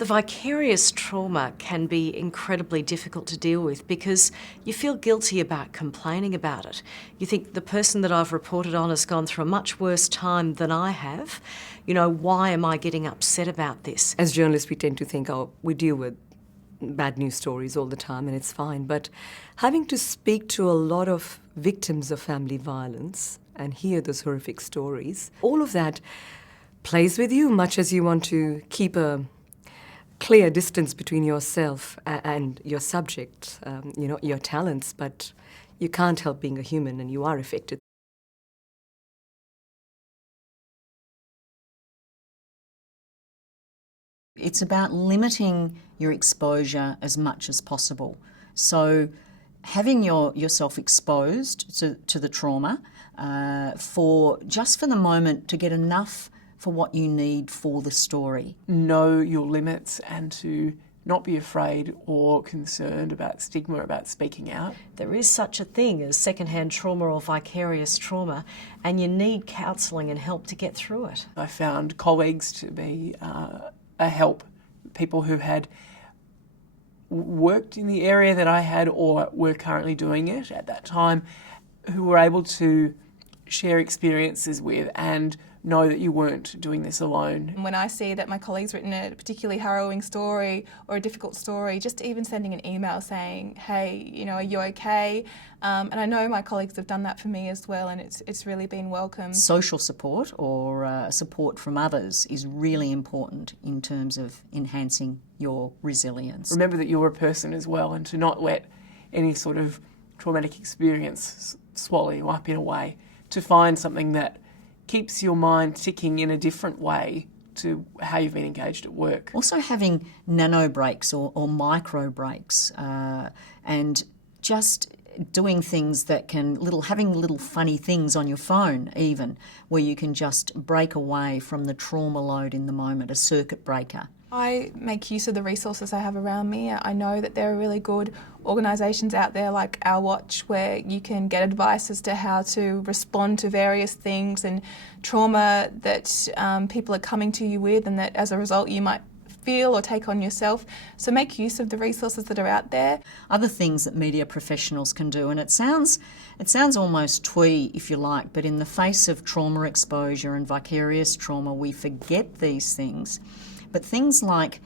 The vicarious trauma can be incredibly difficult to deal with because you feel guilty about complaining about it. You think the person that I've reported on has gone through a much worse time than I have. You know, why am I getting upset about this? As journalists, we tend to think, oh, we deal with bad news stories all the time and it's fine. But having to speak to a lot of victims of family violence and hear those horrific stories, all of that plays with you much as you want to keep a clear distance between yourself and your subject, your talents, but you can't help being a human and you are affected. It's about limiting your exposure as much as possible. So having yourself exposed to the trauma for the moment to get enough for what you need for the story. Know your limits and to not be afraid or concerned about stigma about speaking out. There is such a thing as secondhand trauma or vicarious trauma, and you need counselling and help to get through it. I found colleagues to be a help, people who had worked in the area that I had or were currently doing it at that time, who were able to share experiences with and know that you weren't doing this alone. When I see that my colleague's written a particularly harrowing story or a difficult story, just even sending an email saying, hey, are you okay? And I know my colleagues have done that for me as well, and it's really been welcome. Social support or support from others is really important in terms of enhancing your resilience. Remember that you're a person as well, and to not let any sort of traumatic experience swallow you up in a way, to find something that keeps your mind ticking in a different way to how you've been engaged at work. Also having nano breaks or micro breaks and just doing things that having little funny things on your phone even, where you can just break away from the trauma load in the moment, a circuit breaker. I make use of the resources I have around me. I know that there are really good organisations out there like Our Watch where you can get advice as to how to respond to various things and trauma that people are coming to you with, and that as a result you might feel or take on yourself. So make use of the resources that are out there. Other things that media professionals can do, and it sounds almost twee if you like, but in the face of trauma exposure and vicarious trauma we forget these things. But things like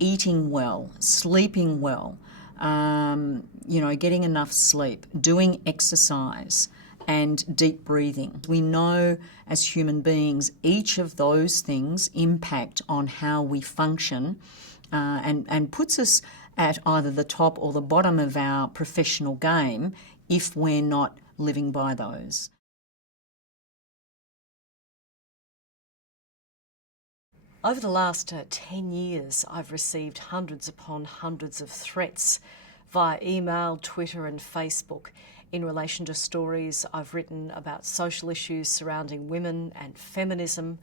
eating well, sleeping well, getting enough sleep, doing exercise and deep breathing. We know as human beings each of those things impact on how we function and puts us at either the top or the bottom of our professional game if we're not living by those. Over the last 10 years, I've received hundreds upon hundreds of threats via email, Twitter and Facebook in relation to stories I've written about social issues surrounding women and feminism.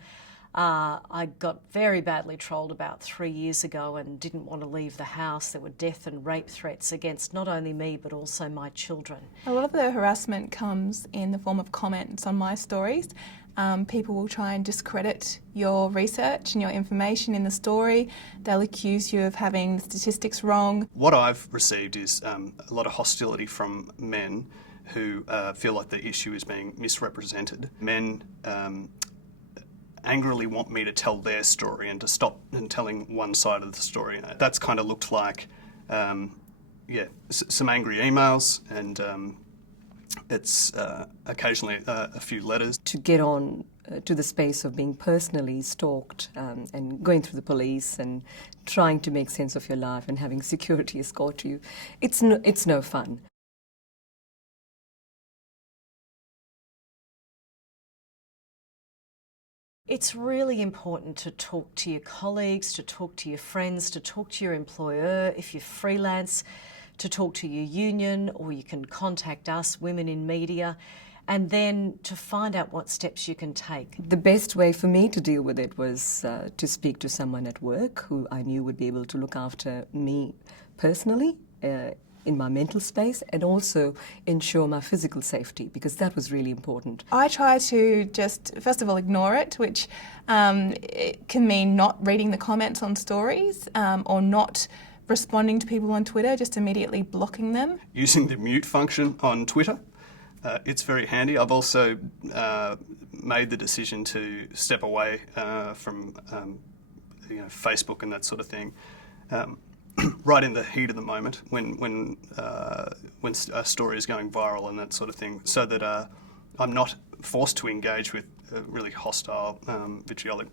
I got very badly trolled about 3 years ago and didn't want to leave the house. There were death and rape threats against not only me but also my children. A lot of the harassment comes in the form of comments on my stories. People will try and discredit your research and your information in the story. They'll accuse you of having the statistics wrong. What I've received is a lot of hostility from men who feel like the issue is being misrepresented. Men angrily want me to tell their story and to stop telling one side of the story. That's kind of looked like, some angry emails and it's occasionally a few letters. To get on to the space of being personally stalked and going through the police and trying to make sense of your life and having security escort you, it's no fun. It's really important to talk to your colleagues, to talk to your friends, to talk to your employer if you're freelance, to talk to your union, or you can contact us, Women in Media, and then to find out what steps you can take. The best way for me to deal with it was to speak to someone at work who I knew would be able to look after me personally in my mental space and also ensure my physical safety, because that was really important. I try to just, first of all, ignore it, which it can mean not reading the comments on stories or not responding to people on Twitter, just immediately blocking them. Using the mute function on Twitter, it's very handy. I've also made the decision to step away from Facebook and that sort of thing. Right in the heat of the moment, when a story is going viral and that sort of thing, so that I'm not forced to engage with really hostile, vitriolic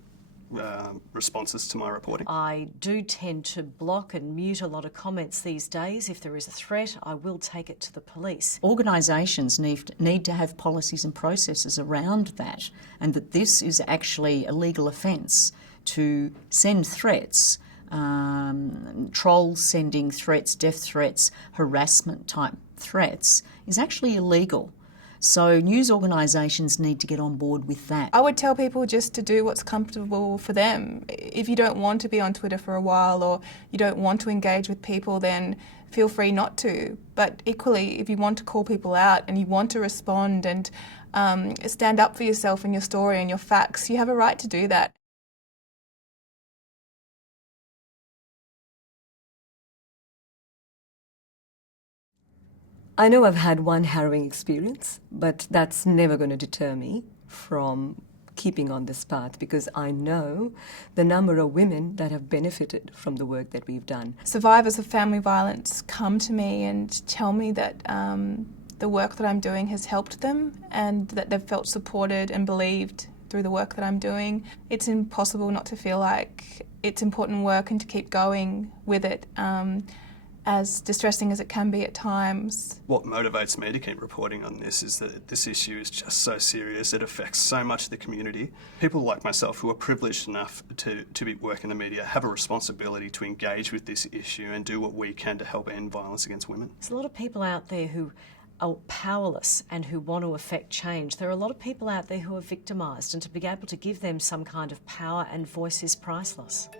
responses to my reporting. I do tend to block and mute a lot of comments these days. If there is a threat, I will take it to the police. Organisations need to have policies and processes around that, and that this is actually a legal offence to send threats. Trolls sending threats, death threats, harassment type threats is actually illegal. So news organisations need to get on board with that. I would tell people just to do what's comfortable for them. If you don't want to be on Twitter for a while or you don't want to engage with people, then feel free not to. But equally, if you want to call people out and you want to respond and stand up for yourself and your story and your facts, you have a right to do that. I know I've had one harrowing experience, but that's never going to deter me from keeping on this path, because I know the number of women that have benefited from the work that we've done. Survivors of family violence come to me and tell me that the work that I'm doing has helped them and that they've felt supported and believed through the work that I'm doing. It's impossible not to feel like it's important work and to keep going with it. As distressing as it can be at times. What motivates me to keep reporting on this is that this issue is just so serious. It affects so much of the community. People like myself who are privileged enough to work in the media have a responsibility to engage with this issue and do what we can to help end violence against women. There's a lot of people out there who are powerless and who want to affect change. There are a lot of people out there who are victimised, and to be able to give them some kind of power and voice is priceless.